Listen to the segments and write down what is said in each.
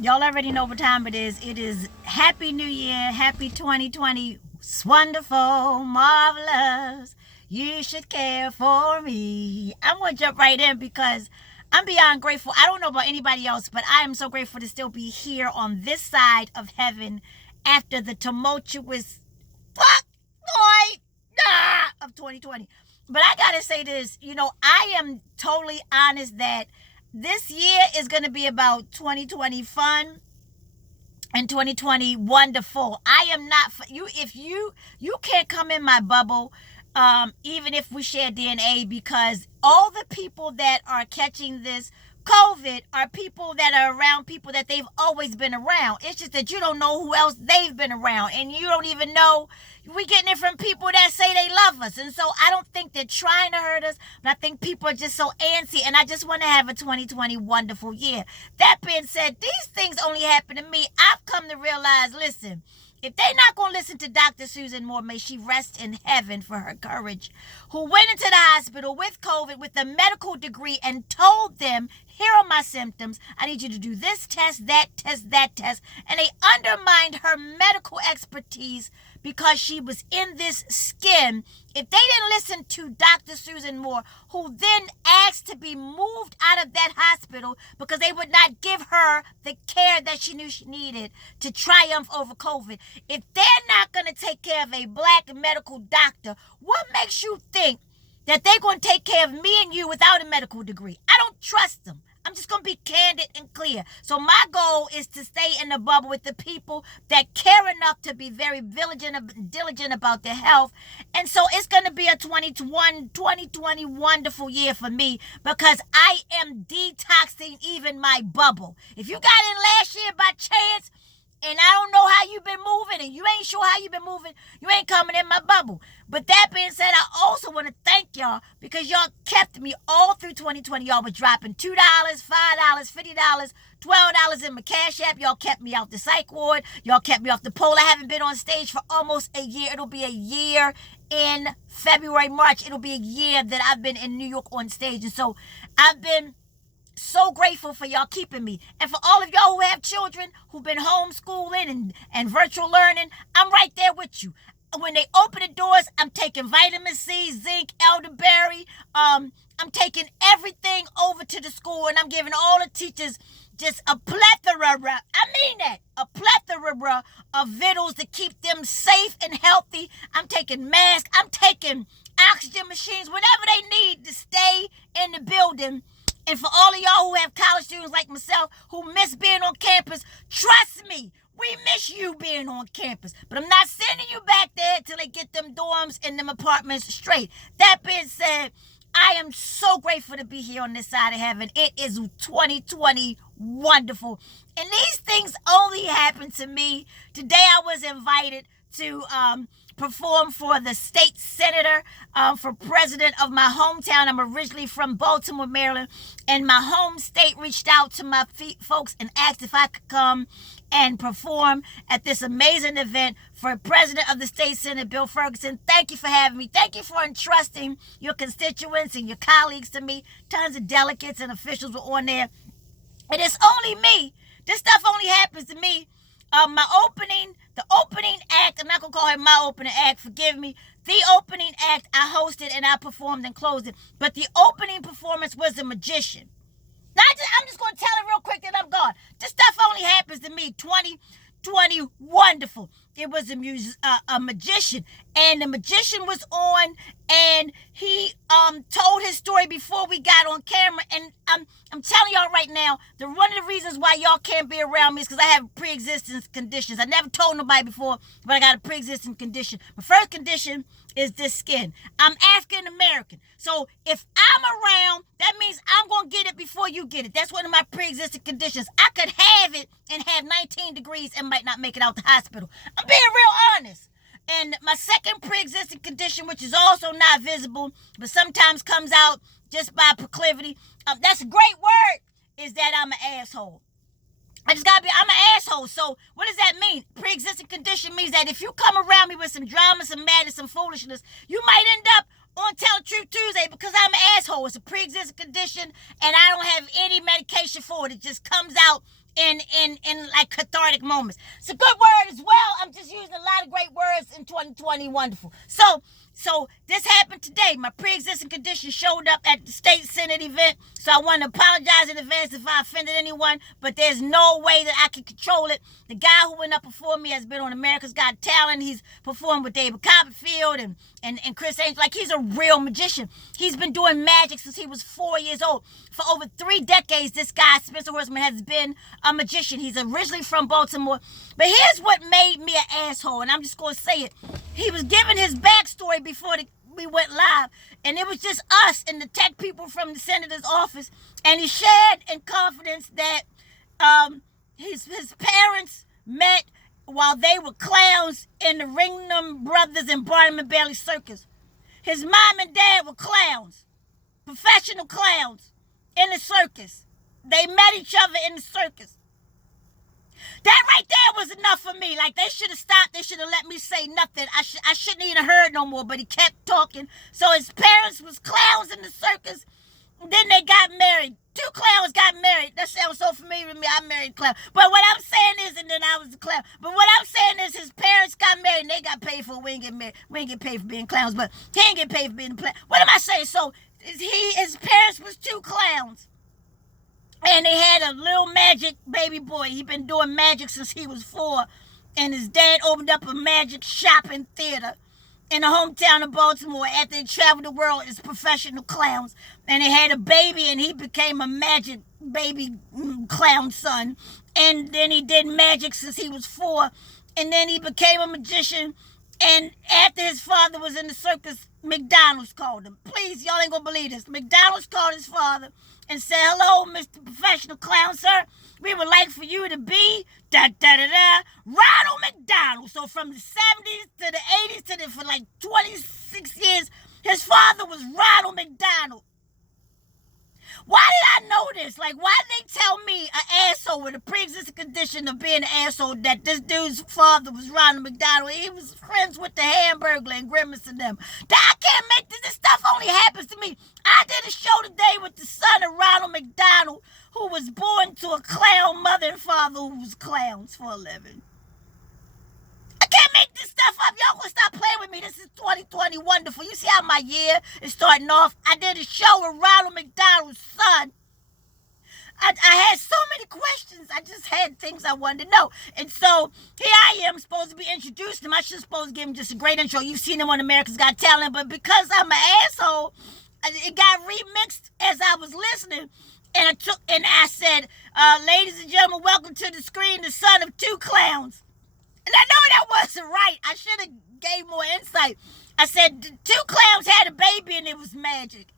Y'all already know what time it is. It is Happy New Year, Happy 2020. It's wonderful, marvelous. You should care for me. I'm going to jump right in because I'm beyond grateful. I don't know about anybody else, but I am so grateful to still be here on this side of heaven after the tumultuous fuck boy of 2020. But I got to say this, I am totally honest that this year is going to be about 2020 fun and 2020 wonderful. I am not you. If you can't come in my bubble, even if we share DNA, because all the people that are catching this COVID are people that are around people that they've always been around. It's just that you don't know who else they've been around, and you don't even know. We're getting it from people that say they love us, and so I don't think they're trying to hurt us, but I think people are just so antsy, and I just want to have a 2020 wonderful year. That being said, these things only happen to me. I've come to realize, listen, if they're not going to listen to Dr. Susan Moore, may she rest in heaven for her courage, who went into the hospital with COVID with a medical degree and told them, here are my symptoms. I need you to do this test, that test, that test. And they undermined her medical expertise because she was in this skin. If they didn't listen to Dr. Susan Moore, who then asked to be moved out of that hospital because they would not give her the care that she knew she needed to triumph over COVID, if they're not going to take care of a black medical doctor, what makes you think that they're going to take care of me and you without a medical degree? I don't trust them. I'm just going to be candid and clear. So my goal is to stay in the bubble with the people that care enough to be very diligent about their health. And so it's going to be a 2020 wonderful year for me because I am detoxing even my bubble. If you got in last year by chance, and I don't know how you've been moving, and you ain't sure how you've been moving, you ain't coming in my bubble. But that being said, I also want to thank y'all because y'all kept me all through 2020. Y'all was dropping $2, $5, $50, $12 in my Cash App. Y'all kept me out the psych ward. Y'all kept me off the pole. I haven't been on stage for almost a year. It'll be a year in February, March. It'll be a year that I've been in New York on stage. And so I've been so grateful for y'all keeping me. And for all of y'all who have children who've been homeschooling and virtual learning, I'm right there with you. When they open the doors, I'm taking vitamin C, zinc, elderberry. I'm taking everything over to the school, and I'm giving all the teachers just a plethora, I mean that, a plethora of vittles to keep them safe and healthy. I'm taking masks. I'm taking oxygen machines, whatever they need to stay in the building. And for all of y'all who have college students like myself who miss being on campus, trust me, we miss you being on campus. But I'm not sending you back there till they get them dorms and them apartments straight. That being said, I am so grateful to be here on this side of heaven. It is 2020 wonderful. And these things only happen to me. Today I was invited to perform for the state senator, for president of my hometown. I'm originally from Baltimore, Maryland, and my home state reached out to my folks and asked if I could come and perform at this amazing event for President of the State Senate, Bill Ferguson. Thank you for having me. Thank you for entrusting your constituents and your colleagues to me. Tons of delegates and officials were on there. And it's only me. This stuff only happens to me. The opening act, I'm not going to call it my opening act, forgive me. The opening act I hosted and I performed and closed it. But the opening performance was a magician. Now, I'm just going to tell it real quick that I'm gone. This stuff only happens to me. 2020, wonderful. It was a magician, and the magician was on, and he told his story before we got on camera. And I'm telling y'all right now, one of the reasons why y'all can't be around me is because I have pre-existing conditions. I never told nobody before, but I got a pre-existing condition. My first condition is this skin. I'm African American. So if I'm around, that means I'm going to get it before you get it. That's one of my pre-existing conditions. I could have it and have 19 degrees and might not make it out the hospital. I'm being real honest. And my second pre-existing condition, which is also not visible, but sometimes comes out just by proclivity, that's a great word, is that I'm an asshole. I'm an asshole. So what does that mean? Pre-existing condition means that if you come around me with some drama, some madness, some foolishness, you might end up on Tell the Truth Tuesday because I'm an asshole. It's a pre-existing condition and I don't have any medication for it. It just comes out in like cathartic moments. It's a good word as well. I'm just using a lot of great words in 2020. Wonderful. So this happened today. My pre-existing condition showed up at the state senate event. So I want to apologize in advance if I offended anyone, but there's no way that I can control it. The guy who went up before me has been on America's Got Talent. He's performed with David Copperfield and Chris Angel. Like, he's a real magician. He's been doing magic since he was 4 years old. For over 3 decades, this guy, Spencer Horstman, has been a magician. He's originally from Baltimore. But here's what made me an asshole, and I'm just going to say it. He was giving his backstory before we went live, and it was just us and the tech people from the senator's office, and he shared in confidence that his parents met while they were clowns in the Ringling Brothers and Barnum and Bailey circus. His mom and dad were clowns, professional clowns in the circus. They met each other in the circus. That right there was enough for me. Like, they should have stopped. They should have let me say nothing. I shouldn't even heard no more, but he kept talking. So his parents was clowns in the circus. Then they got married. 2 clowns got married. That sounds so familiar to me. I married a clown. But what I'm saying is, and then I was a clown. But what I'm saying is his parents got married and they got paid for it. We ain't get married. We ain't get paid for being clowns, but he ain't get paid for being a clown. What am I saying? So his parents was 2 clowns. And they had a little magic baby boy. He been doing magic since he was 4. And his dad opened up a magic shopping theater in the hometown of Baltimore after they traveled the world as professional clowns. And they had a baby, and he became a magic baby clown son. And then he did magic since he was 4. And then he became a magician. And after his father was in the circus, McDonald's called him. Please, y'all ain't gonna believe this. McDonald's called his father and said, "Hello, Mr. Professional Clown, sir. We would like for you to be Ronald McDonald." So from the 70s to the 80s for like 26 years, his father was Ronald McDonald. Why did I know this? Like, why did they tell me, an asshole with a pre-existing condition of being an asshole, that this dude's father was Ronald McDonald? He was friends with the Hamburglar and Grimace and them. I can't make this. This stuff only happens to me. I did a show today with the son of Ronald McDonald, who was born to a clown mother and father who was clowns for a living. I can't make this stuff up. Y'all gonna stop playing with me. This is 2020 wonderful. You see how my year is starting off? I did a show with Ronald McDonald's son. I had so many questions. I just had things I wanted to know. And so here I am supposed to be introducing him. I should supposed to give him just a great intro. You've seen him on America's Got Talent, but because I'm an asshole, it got remixed as I was listening. And I said, "Ladies and gentlemen, welcome to the screen, the son of 2 clowns." And I know that wasn't right. I should have gave more insight. I said 2 clowns had a baby and it was magic.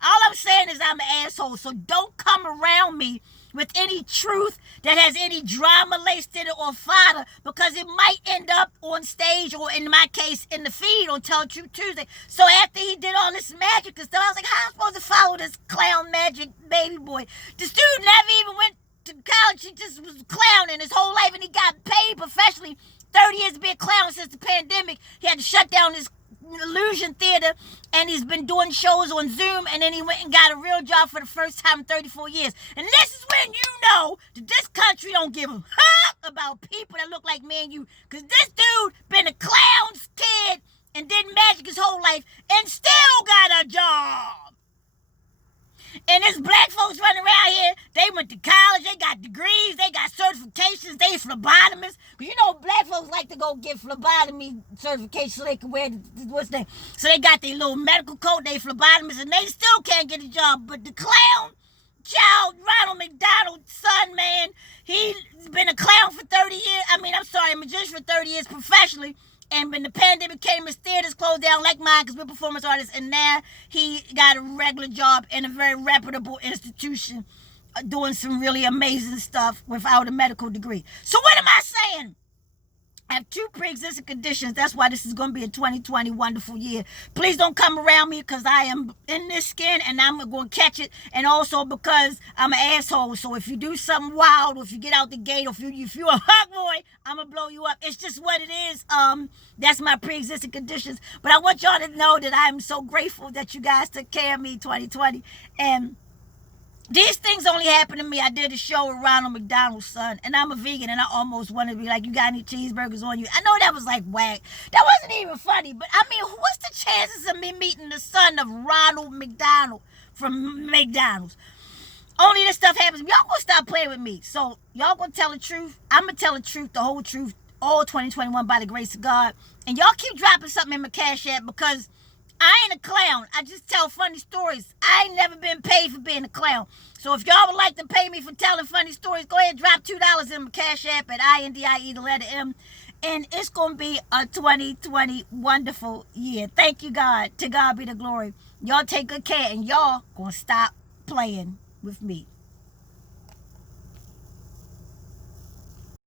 All I'm saying is I'm an asshole. So don't come around me with any truth that has any drama laced in it or fodder, because it might end up on stage, or in my case, in the feed on Tell Truth Tuesday. So after he did all this magic and stuff, I was like, how am I supposed to follow this clown magic baby boy? This dude never even went to college. He just was clowning his whole life, and he got paid professionally. 30 years to be a clown since the pandemic. He had to shut down his illusion theater, and he's been doing shows on Zoom, and then he went and got a real job for the first time in 34 years. And this is when you know that this country don't give a fuck about people that look like me and you, because this dude been a clown's kid and did magic his whole life and still got a job. And there's black folks running around here. They went to college. They got degrees. They got certifications. They phlebotomists. Because you know black folks like to go get phlebotomy certification so they can wear what's that? So they got their little medical coat. They phlebotomists, and they still can't get a job. But the clown child, Ronald McDonald's son, man, he's been a clown for 30 years. A magician for 30 years professionally. And when the pandemic came, his theaters closed down like mine, because we're performance artists. And now he got a regular job in a very reputable institution doing some really amazing stuff without a medical degree. So what am I saying? I have 2 pre-existing conditions. That's why this is going to be a 2020 wonderful year. Please don't come around me, because I am in this skin and I'm going to catch it. And also because I'm an asshole. So if you do something wild, or if you get out the gate, or if you're a hot boy, I'm going to blow you up. It's just what it is. That's my pre-existing conditions. But I want y'all to know that I'm so grateful that you guys took care of me 2020. And These things only happen to me. I did a show with Ronald McDonald's son, and I'm a vegan, and I almost wanted to be like, you got any cheeseburgers on you? I know that was like whack. That wasn't even funny, but I mean, what's the chances of me meeting the son of Ronald McDonald from McDonald's? Only this stuff happens. Y'all gonna stop playing with me. So y'all gonna tell the truth. I'm gonna tell the truth, the whole truth, all 2021 by the grace of God. And y'all keep dropping something in my Cash App because I ain't a clown. I just tell funny stories. I ain't never been paid for being a clown. So if y'all would like to pay me for telling funny stories, go ahead and drop $2 in my Cash App at INDIE, the letter M. And it's going to be a 2020 wonderful year. Thank you, God. To God be the glory. Y'all take good care, and y'all going to stop playing with me.